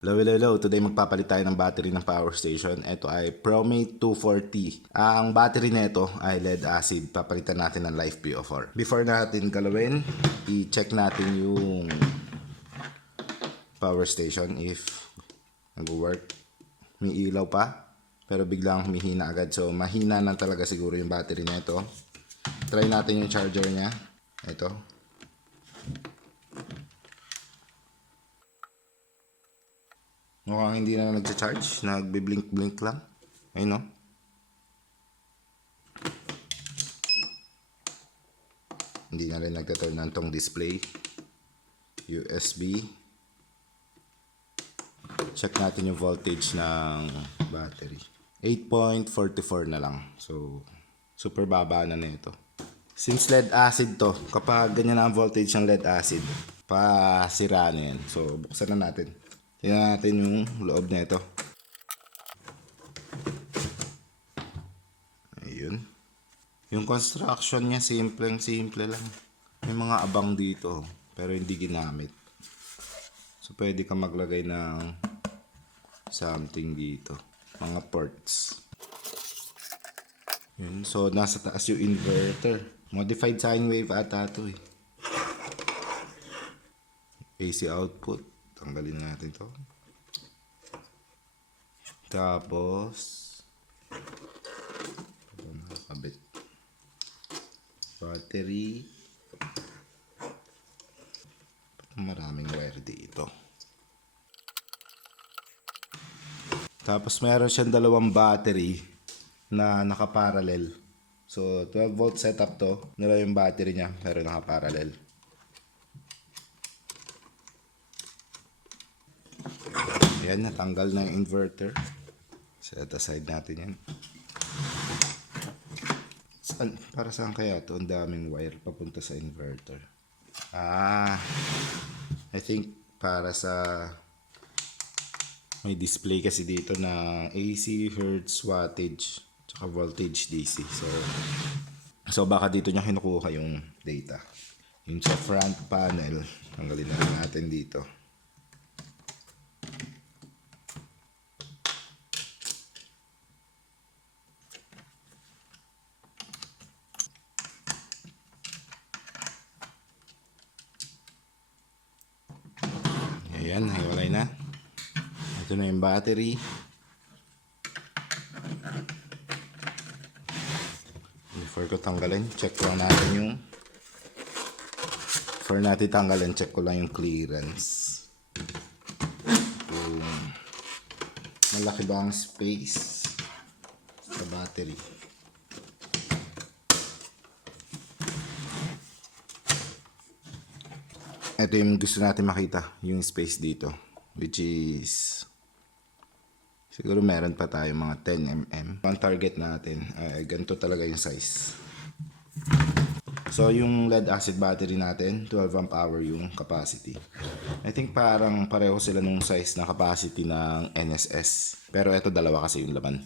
Hello, hello, hello. Today magpapalit tayo ng battery ng power station. Ito ay Promate 240. Ang battery nito ay lead acid. Papalitan natin ng Life PO4. Before natin galawin, i-check natin yung power station if nag-work. May ilaw pa, pero biglang humihina agad. So mahina na talaga siguro yung battery nito. Try natin yung charger niya. Ito. Mukhang hindi na nagcha-charge. Nagbi-blink-blink lang. Ayun, no? Hindi na rin nagtaturn on tong display. USB. Check natin yung voltage ng battery. 8.44 na lang. So, super baba na nito. Since lead acid to, kapag ganyan na ang voltage ng lead acid, pasira na yan. So, buksan na natin. Tingnan natin yung loob nito. Ayun. Yung construction niya, simple lang. May mga abang dito, pero hindi ginamit. So, pwede ka maglagay ng something dito. Mga ports. Yun. So, nasa taas yung inverter. Modified sine wave ata ito eh. AC output. Tanggalin natin to. Tapos, ito nakakabit. Battery. Maraming wire dito. Tapos meron siyang dalawang battery na nakaparallel. So 12 volt setup to. Nila yung battery niya pero nakaparallel. Ayan, natanggal na yung inverter. Set aside natin yan. Para saan kaya to? Ang daming wire papunta sa inverter. I think para sa may display kasi dito na AC, Hertz, wattage, tsaka voltage DC. So baka dito niya kinukuha yung data. Yung sa front panel, tanggalin na rin natin dito. Ayan, hiwalay na. Ito na yung battery. Before ko tanggalin, check lang natin yung before natin tanggalin, check ko lang yung clearance. Kung malaki ba ang space sa battery. Ito yung gusto natin makita, yung space dito, which is siguro meron pa tayo mga 10 mm. Ang target natin ay ganito talaga yung size. So yung lead acid battery natin, 12 amp hour yung capacity. I think parang pareho sila nung size na capacity ng NSS. Pero ito dalawa kasi yung laman.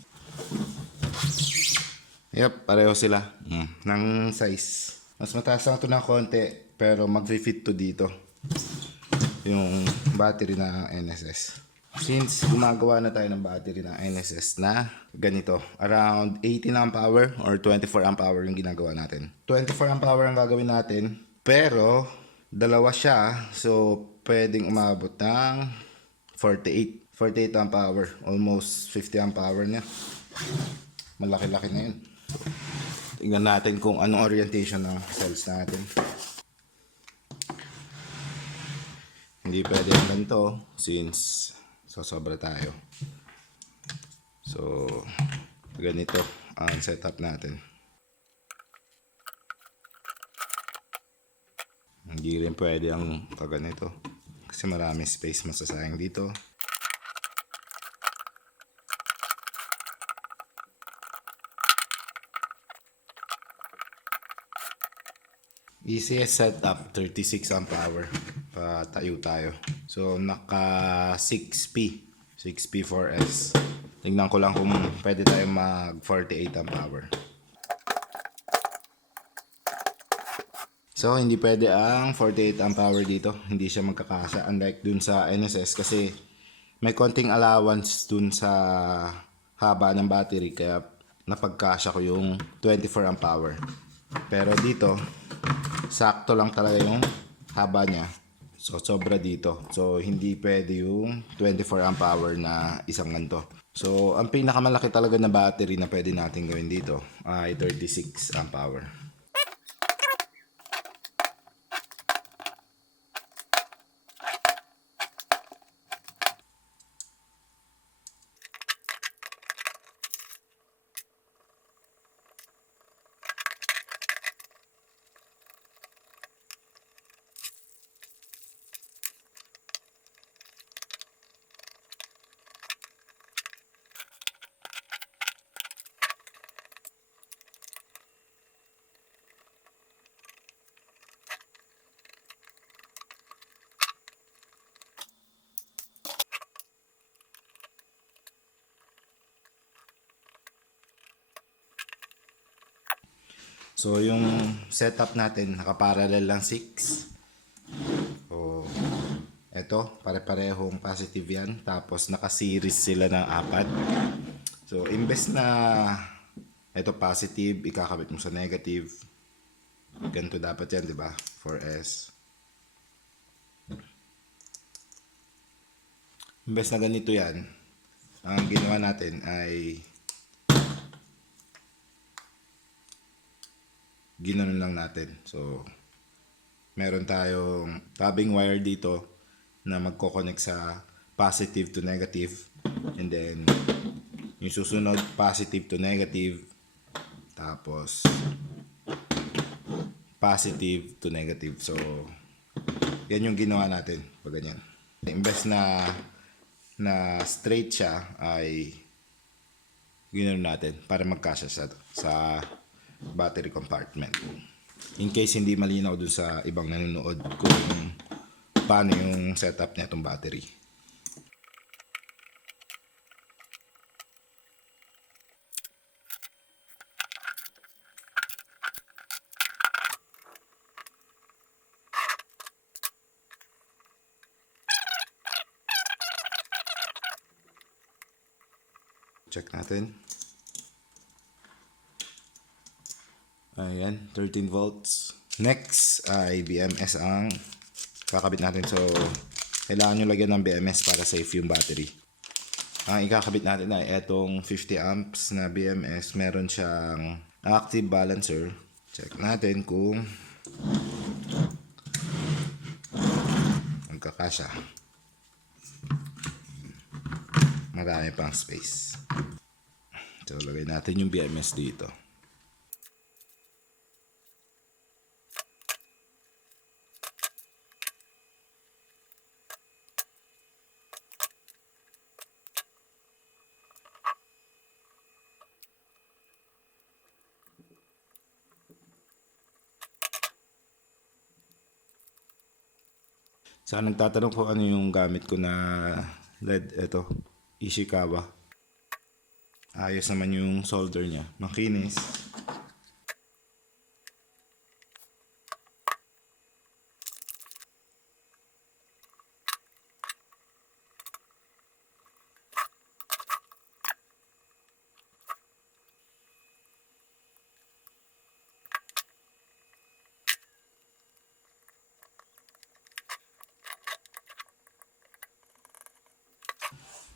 Yep, pareho sila ng size. Mas mataas lang ito ng konti, pero mag-fit to dito yung battery na NSS. Since gumagawa na tayo ng battery na NSS na ganito, around 18 amp hour or 24 amp hour yung ginagawa natin. 24 amp hour ang gagawin natin, pero dalawa siya, so pwedeng umabot ng 48 amp hour, almost 50 amp hour na. Malaki-laki na yun. Tingnan natin kung anong orientation ng cells natin. Hindi pwede ang ganito since sosobra tayo. So, ganito ang setup natin. Hindi rin pwede ang kaganito kasi maraming space masasayang dito. Easiest setup, 36 amp hour. Patayo tayo. So, naka 6P. 6P4S. Tingnan ko lang kung pwede tayo mag 48 amp hour. So, hindi pwede ang 48 amp hour dito. Hindi siya magkakasa. Unlike dun sa NSS kasi may konting allowance dun sa haba ng battery kaya napagkasya ko yung 24 amp hour. Pero dito, sakto lang talaga yung haba niya. So, sobra dito. So, hindi pwede yung 24 amp hour na isang ganito. So, ang pinakamalaki talaga na battery na pwede natin gawin dito ay 36 amp hour. So, yung setup natin, nakaparallel lang 6. So, eto, pare-parehong positive yan. Tapos, naka-series sila ng 4. So, imbes na eto positive, ikakabit mo sa negative. Ganito dapat yan, di ba? 4S. Imbes na ganito yan, ang ginawa natin ay ginanon lang natin. So, meron tayong tabbing wire dito na magko-connect sa positive to negative. And then, yung susunod, positive to negative. Tapos, positive to negative. So, yan yung ginawa natin pag ganyan. Imbes na straight siya ay ginanon natin para magkasya sa battery compartment. In case hindi malinaw dun sa ibang nanonood kung paano yung setup niya itong battery. Check natin. Ayan, 13 volts. Next ay BMS ang kakabit natin. So, kailangan nyo lagyan ng BMS para safe yung battery. Ang ikakabit natin ay etong 50 amps na BMS. Meron siyang active balancer. Check natin kung magkakasya. Marami pang space. So, lagay natin yung BMS dito. Sa nagtatanong ko ano yung gamit ko na LED, ito, Ishikawa. Ayos naman yung solder niya, makinis.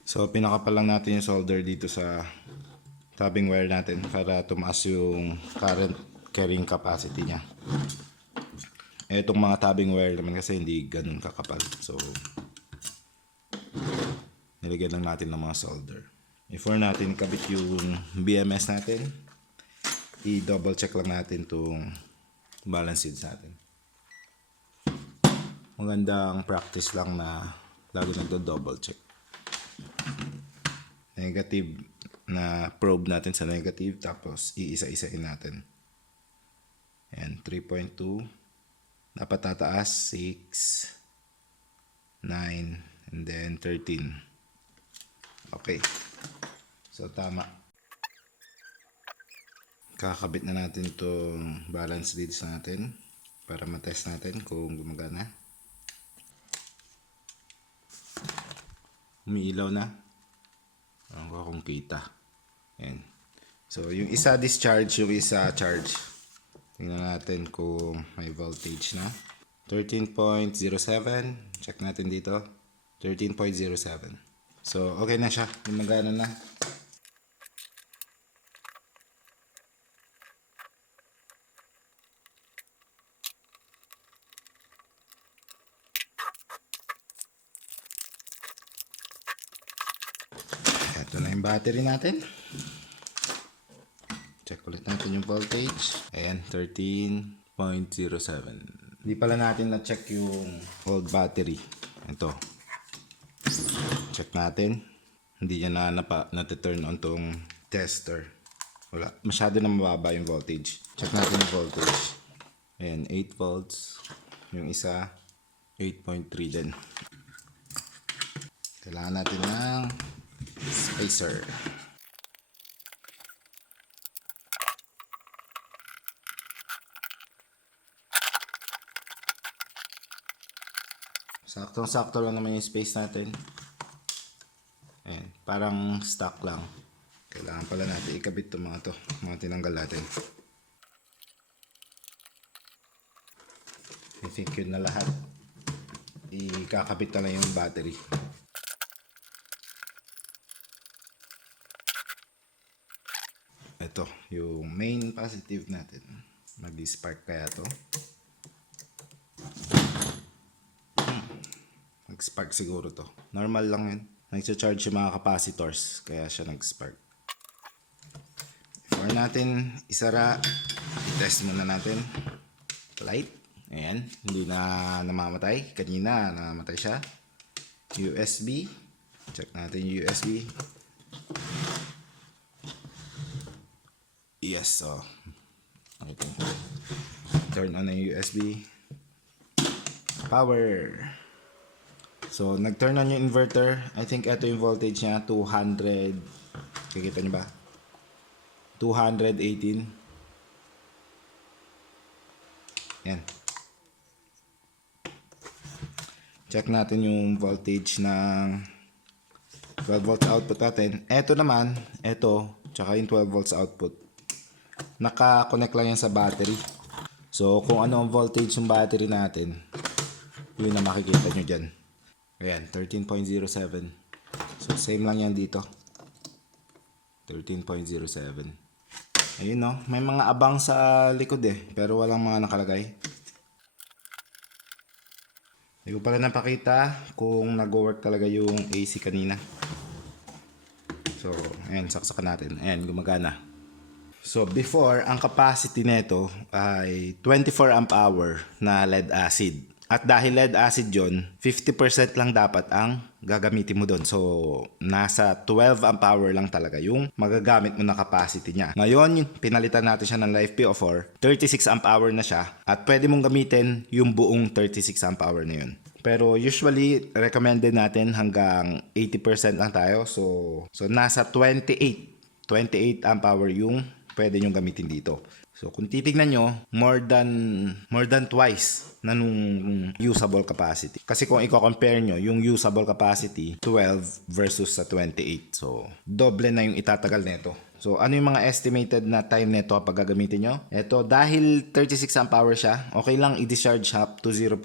So, pinakapal lang natin yung solder dito sa tabbing wire natin para tumaas yung current carrying capacity niya. Itong mga tabbing wire naman kasi hindi ganun kakapal. So, nilagyan lang natin ng mga solder. Before natin kabit yung BMS natin, i-double check lang natin itong balance seeds natin. Magandang practice lang na lagi nagdo-double check. Negative na probe natin sa negative, tapos iisa-isain natin. Ayan, 3.2. Dapat tataas, 6, 9, and then 13. Okay. So, tama. Kakabit na natin itong balance leads natin para matest natin kung gumagana. Umiilaw na. Ang ko kung kita. Ayan. So, yung isa discharge, yung isa charge. Tingnan natin kung may voltage na. 13.07. Check natin dito. 13.07. So, okay na siya. Gumagana na. Ito na yung battery natin. Check ulit natin yung voltage. Ayan, 13.07. Hindi pala natin na-check yung old battery. Ito. Check natin. Hindi niya na-turn on tong tester. Wala. Masyado na mababa yung voltage. Check natin yung voltage. Ayan, 8 volts. Yung isa, 8.3 din. Kailangan natin ng spacer. Saktong-sakto lang naman yung space natin. Ayan, parang stock lang. Kailangan pala natin ikabit itong mga to. Mga tinanggal natin. I think yun na lahat. Ikakabit na lang yung battery. Ito, yung main positive natin. Mag-spark kaya to. Nag-spark siguro to. Normal lang yun. Nag-charge yung mga capacitors. Kaya siya nag-spark. Before natin isara, i-test muna natin. Light. Ayan. Hindi na namamatay. Kanina namamatay siya. USB. Check natin yung USB. Yes. Oh. Okay. Turn on na yung USB. Power. So, nag-turn on yung inverter. I think ito yung voltage niya. 200. Kikita niyo ba? 218. Yan. Check natin yung voltage ng 12 volts output natin. Ito naman, ito, tsaka yung 12 volts output. Naka-connect lang yan sa battery. So, kung ano ang voltage ng battery natin, yun na makikita nyo dyan. Ayan, 13.07. So, same lang yan dito. 13.07. Ayun no, may mga abang sa likod eh, pero walang mga nakalagay. Hindi ko pala napakita kung nag-work talaga yung AC kanina. So, ayan, saksakan natin. Ayan, gumagana. So, before, ang capacity nito ay 24 amp hour na lead acid. At dahil lead acid yon, 50% lang dapat ang gagamitin mo doon. So, nasa 12 amp hour lang talaga yung magagamit mo na capacity niya. Ngayon, pinalitan natin siya ng LiFePO4. 36 amp hour na siya. At pwede mong gamitin yung buong 36 amp hour na yun. Pero usually, recommended natin hanggang 80% lang tayo. So nasa 28 amp hour yung pwede nyo gamitin dito. So, kung titignan nyo, more than twice na nung usable capacity. Kasi kung i-compare nyo, yung usable capacity, 12 versus sa 28. So, doble na yung itatagal nito. So, ano yung mga estimated na time nito kapag gagamitin nyo? Ito, dahil 36 amp hour siya, okay lang i-discharge up to 0%.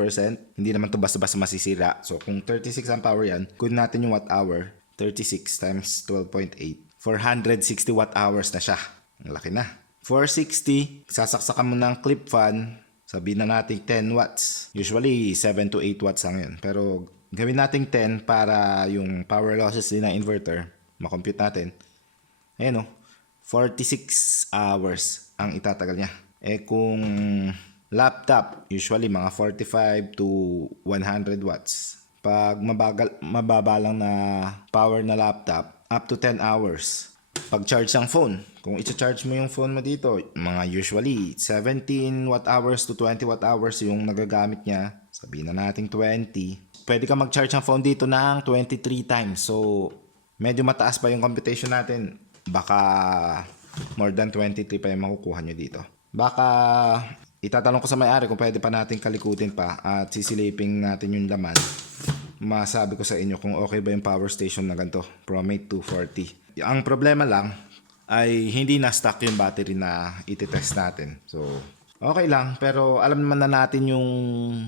Hindi naman to basta-basta masisira. So, kung 36 amp hour yan, kunin natin yung watt hour, 36 times 12.8. 460 watt hours na siya. Ang laki na. 460, sasaksakan mo ng clip fan, sabihin na natin 10 watts. Usually, 7 to 8 watts lang yun. Pero, gawin natin 10 para yung power losses din ng inverter, makompute natin. Ayan o, 46 hours ang itatagal niya. Eh kung laptop, usually mga 45 to 100 watts. Pag mababa lang na power na laptop, up to 10 hours. Pag charge ng phone, kung i-charge mo yung phone mo dito, mga usually 17 watt hours to 20 watt hours yung nagagamit niya. Sabihin na natin 20. Pwede ka mag-charge ng phone dito ng 23 times. So, medyo mataas pa yung computation natin. Baka more than 23 pa yung makukuha nyo dito. Baka itatanong ko sa may-ari kung pwede pa natin kalikutin pa at sisiliping natin yung laman. masabi ko sa inyo kung okay ba yung power station na ganito, ProMate 240. Ang problema lang ay hindi na stock yung battery na ititest natin. So, okay lang, pero alam naman na natin yung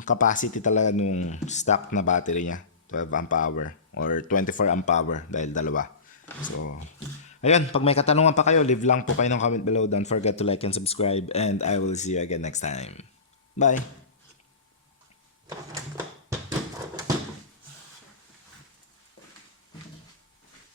capacity talaga nung stock na battery niya. 12 amp hour or 24 amp hour dahil dalawa. So, ayun, pag may katanungan pa kayo, leave lang po kayo ng comment below. Don't forget to like and subscribe and I will see you again next time. Bye!